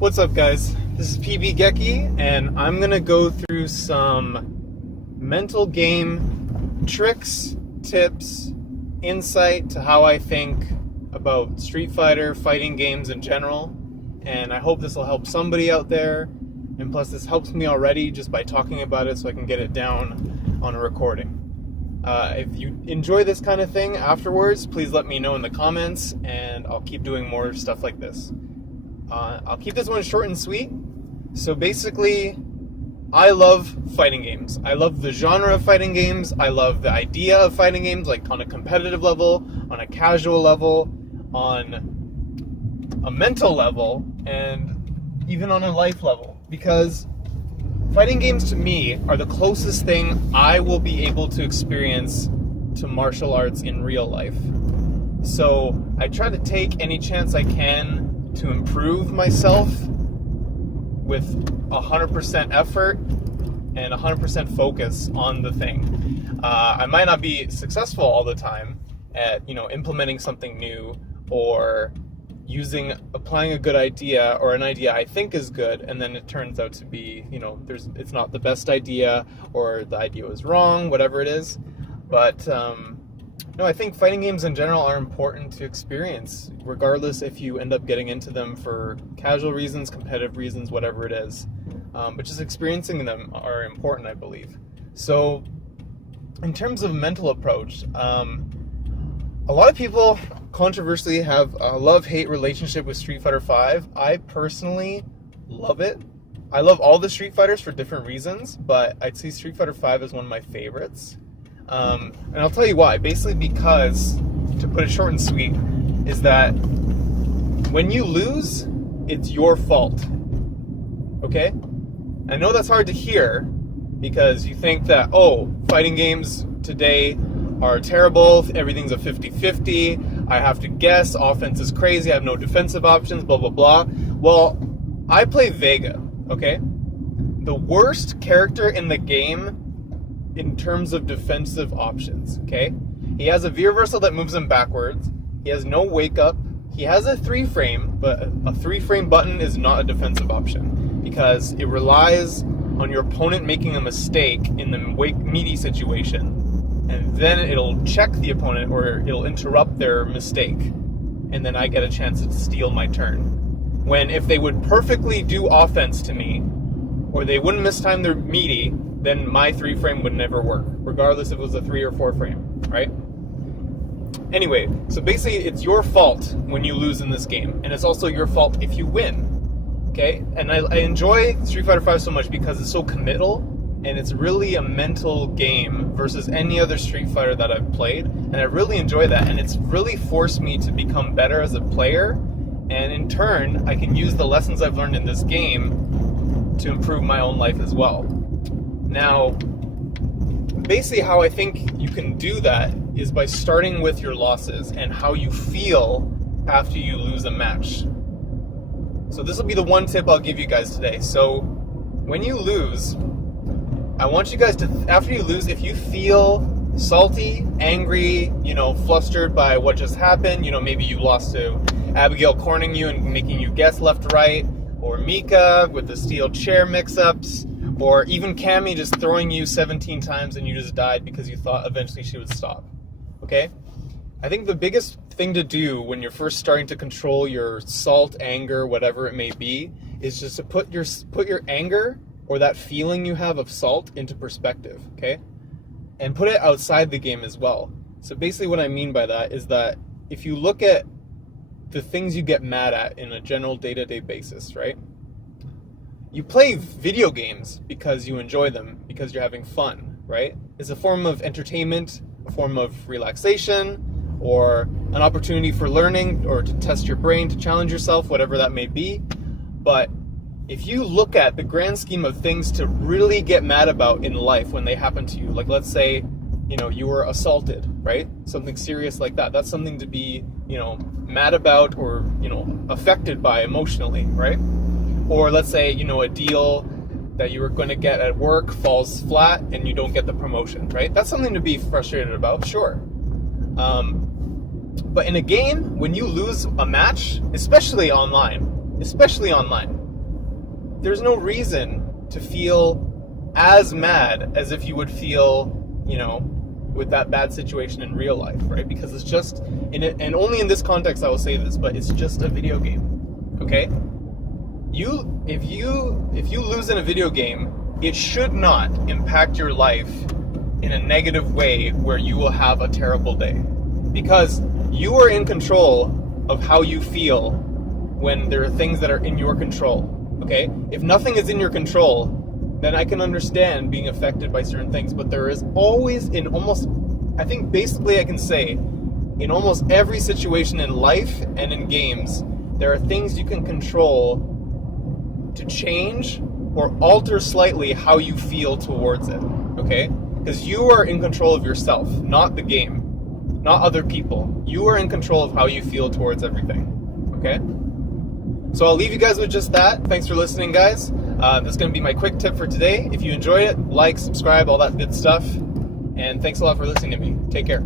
What's up, guys? This is PB Geki, and I'm going to go through some mental game tricks, tips, insight to how I think about Street Fighter, fighting games in general, and I hope this will help somebody out there, and plus this helps me already just by talking about it so I can get it down on a recording. If you enjoy this kind of thing afterwards, please let me know in the comments, and I'll keep doing more stuff like this. I'll keep this one short and sweet. So basically, I love fighting games. I love the genre of fighting games. I love the idea of fighting games, like on a competitive level, on a casual level, on a mental level, and even on a life level. Because fighting games to me are the closest thing I will be able to experience to martial arts in real life. So I try to take any chance I can to improve myself with 100% effort and 100% focus on the thing. I might not be successful all the time at, implementing something new or applying a good idea or an idea I think is good, and then it turns out to be, it's not the best idea, or the idea was wrong, whatever it is. But no, I think fighting games in general are important to experience, regardless if you end up getting into them for casual reasons, competitive reasons, whatever it is. But just experiencing them are important, I believe. So, in terms of mental approach, a lot of people controversially have a love-hate relationship with Street Fighter V. I personally love it. I love all the Street Fighters for different reasons, but I'd say Street Fighter V is one of my favorites. And I'll tell you why. Basically because, to put it short and sweet, is that when you lose, it's your fault. Okay? I know that's hard to hear because you think that, fighting games today are terrible, everything's a 50-50, I have to guess, offense is crazy, I have no defensive options, blah, blah, blah. Well, I play Vega, okay? The worst character in the game in terms of defensive options, okay? He has a V-reversal that moves him backwards. He has no wake-up. He has a 3-frame, but a 3-frame button is not a defensive option because it relies on your opponent making a mistake in the meaty situation, and then it'll check the opponent or it'll interrupt their mistake, and then I get a chance to steal my turn. When if they would perfectly do offense to me, or they wouldn't mistime their meaty, then my 3-frame would never work, regardless if it was a 3 or 4-frame, right? Anyway, so basically it's your fault when you lose in this game, and it's also your fault if you win, okay? And I enjoy Street Fighter V so much because it's so committal, and it's really a mental game versus any other Street Fighter that I've played, and I really enjoy that, and it's really forced me to become better as a player, and in turn, I can use the lessons I've learned in this game to improve my own life as well. Now, basically how I think you can do that is by starting with your losses and how you feel after you lose a match. So this will be the one tip I'll give you guys today. So when you lose, I want you guys to, after you lose, if you feel salty, angry, flustered by what just happened, maybe you lost to Abigail cornering you and making you guess left, right, or Mika with the steel chair mix-ups, or even Cammy just throwing you 17 times and you just died because you thought eventually she would stop, okay? I think the biggest thing to do when you're first starting to control your salt, anger, whatever it may be, is just to put your anger or that feeling you have of salt into perspective, okay? And put it outside the game as well. So basically what I mean by that is that if you look at the things you get mad at in a general day-to-day basis, right? You play video games because you enjoy them, because you're having fun, right? It's a form of entertainment, a form of relaxation, or an opportunity for learning, or to test your brain, to challenge yourself, whatever that may be. But if you look at the grand scheme of things to really get mad about in life when they happen to you, like let's say, you were assaulted, right? Something serious like that. That's something to be, mad about or, affected by emotionally, right? Or let's say, a deal that you were going to get at work falls flat and you don't get the promotion, right? That's something to be frustrated about, sure. But in a game, when you lose a match, especially online, there's no reason to feel as mad as if you would feel, with that bad situation in real life, right? Because it's just, and only in this context I will say this, but it's just a video game, okay? If you lose in a video game, it should not impact your life in a negative way where you will have a terrible day. Because you are in control of how you feel when there are things that are in your control, okay? If nothing is in your control, then I can understand being affected by certain things. But there is always, I think basically I can say, in almost every situation in life and in games, there are things you can control to change or alter slightly how you feel towards it, okay? Because you are in control of yourself, not the game, not other people. You are in control of how you feel towards everything, okay? So I'll leave you guys with just that. Thanks for listening, guys. That's going to be my quick tip for today. If you enjoyed it, like, subscribe, all that good stuff. And thanks a lot for listening to me. Take care.